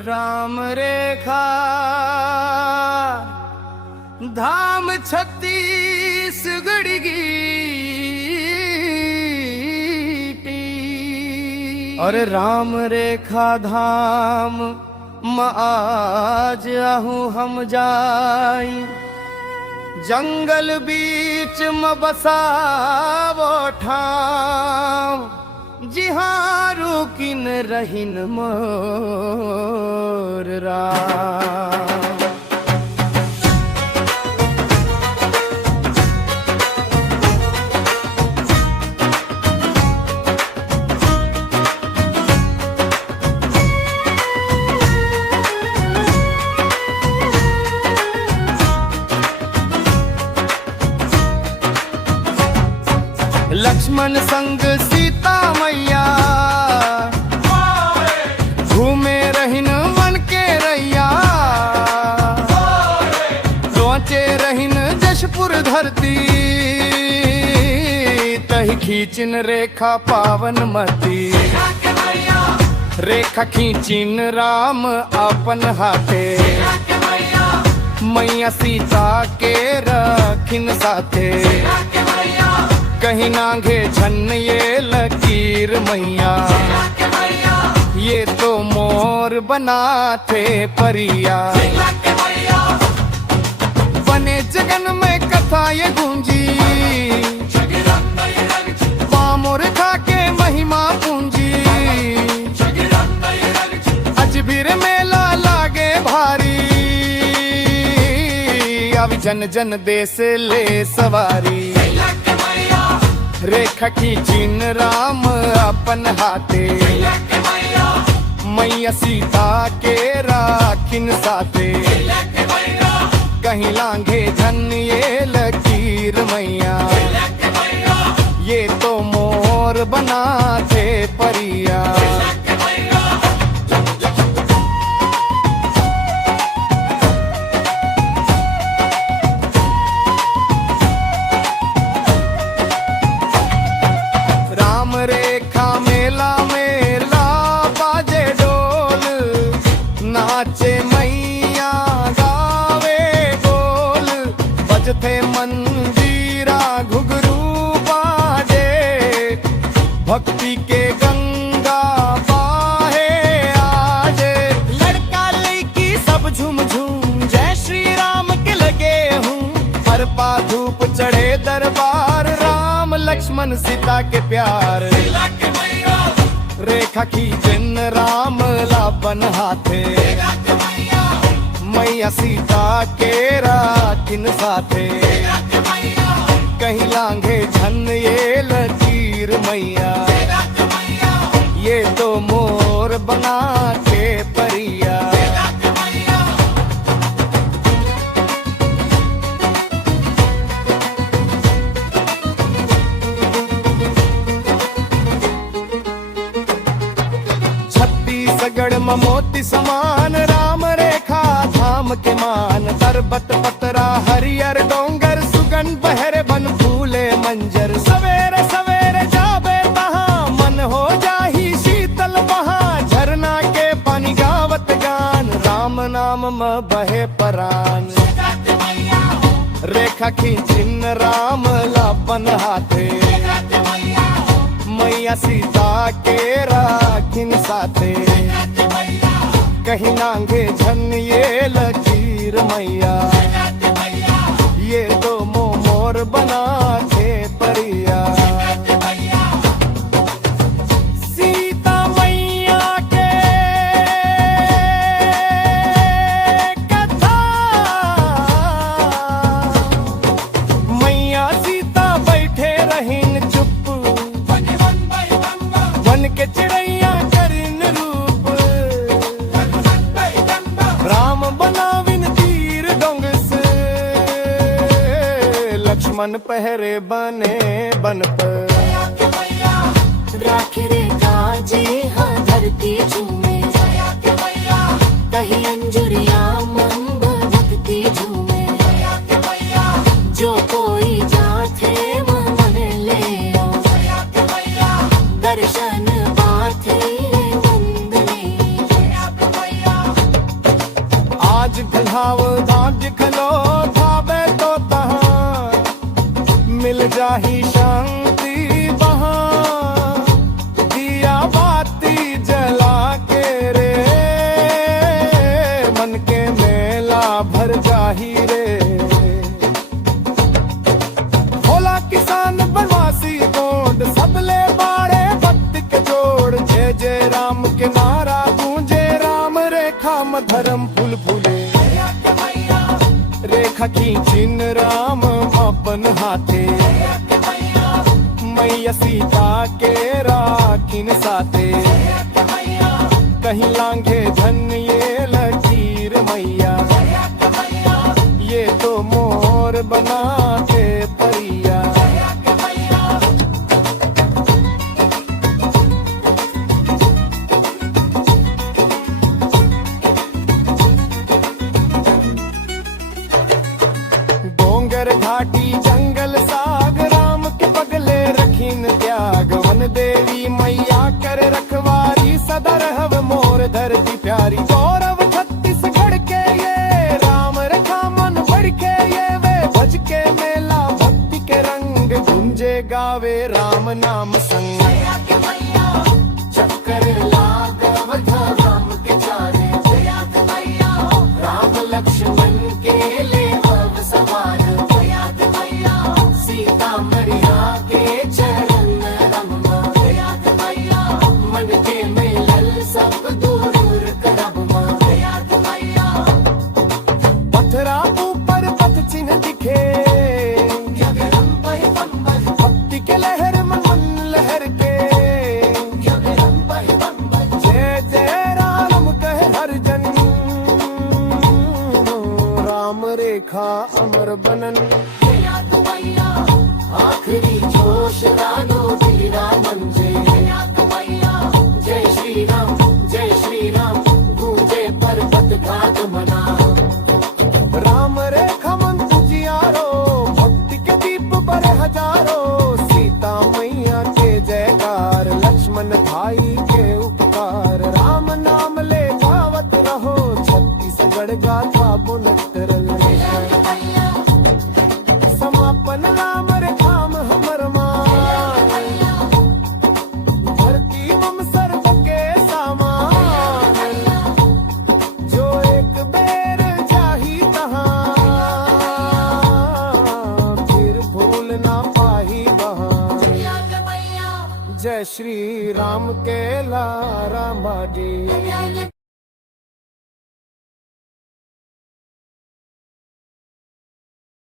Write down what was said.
राम रेखा धाम छत्तीसगढ़ गीटी और राम रेखा धाम म आज आहू हम जाई जंगल बीच में बसावो ठाम जिहाँ रुकिन रहिन मोर राम। लक्ष्मण संग सीता मैया घूमे रहिन वन के रैया सोचे रहिन जशपुर धरती तही खींचिन रेखा पावन मती रेखा खींचिन राम अपन हाथे मैया सीता के रखिन साथे कहीं नांगे छन ये लकीर मैया ये तो मोर बनाते परिया बने जगन में कथा ये गूंजी पामोर खा के महिमा पूंजी अजबीर मेला लागे भारी अब जन जन देश ले सवारी रेखा खींचिन राम अपन हाथे मैया सीता के राखिन साथे कहीं लांघे झन ये लकीर मैया ये तो मोर बनाते परिया। रेखा मेला मेला बाजे डोल नाचे मैया गावे गोल बजते मंजीरा घुघरू बाजे भक्ति के गंगा बाहे आजे लड़का लड़की सब झूम झूम जय श्री राम के लगे हूँ हर पा धूप चढ़े दरबार राम लक्ष्मण सीता के प्यार रेखा खींचिन राम लापन हाथे मैया सीता के राखिन साथे कहीं लांघे झन ये लकीर मैया ये तो मोर बना के परिया। छत्तीसगढ़ में मोती समान राम रेखा धाम के मान पर्वत पतरा हरियर डोंगर सुगन बहरे बन फूले मंजर सवेरे सवेरे जाबे तहाँ मन हो जाही शीतल वहाँ झरना के पानी गावत गान राम नाम में बहे परान रेखा खींचिन राम लापन हाथे मैया सीता के राखिन साथे कहीं नांगे झन ये लकीर मैया ये तो मोर बना के परिया। सीता मैया के कथा मैया सीता बैठे रहिन चुप बन के चिड़ैया करिन रूप राम बनाविन तीर डोंग से लक्ष्मण पहरे बने बन पर राख रेखा जे हाँ धरती झूमे कहीं अंजुरिया मन भक्ति झूमे जो कोई जाथे मन ले दर्शन पाथे वंदने भाव दांज खलो धाबे तो तहाँ मिल जाही शांति वहाँ दिया बाती जला के रे मन के मेला भर जाही रे भोला किसान बनवासी गोंड सबले बाड़े भक्त के जोड़ जय जय राम के नारा गूंजे राम रेखा में धर्म फूल फूले रेखा खींचिन राम अपन हाथे मैया सीता के राखिन साथे कहीं लांघे धन ये लकीर मैया ये तो मोर बना के परिया डोंगर घाटी जंगल साग राम के पगले रखीन त्याग वन देवी मैया कर रखवारी सदा रहव मोर धरती प्यारी गौरव छत्तीसगढ़ के ये राम रेखा मन बढ़ के ये वे भज के मेला भक्ति के रंग गुंजे गावे राम नाम संग चक्कर लागव राम के चारे राम लक्ष्मण के ले सवार सीता मरिया के चरण रममा मन के मेलल सब दूर करब पथरा ऊपर पथ चिन्ह दिखे भक्ति के लहर में मन लहर के जय जय राम कहे हर जन राम रेखा अमर बनन आखिरी जोश रानो तेरा मंजे जय श्री राम गूंजे पर्वत घाट मना राम रेखा मन तुझियारो भक्ति के दीप पर हजारों सीता मैया के जयकार लक्ष्मण भाई के उपकार राम नाम ले गावत रहो छत्तीसगढ़ गाथा बुनत रले समापन राम रेखाम हमर मान धरती मम सर्व के सामान जो एक बेर जाही तहाँ फिर भूल ना पाही वहाँ जय श्री राम के लारा बाजी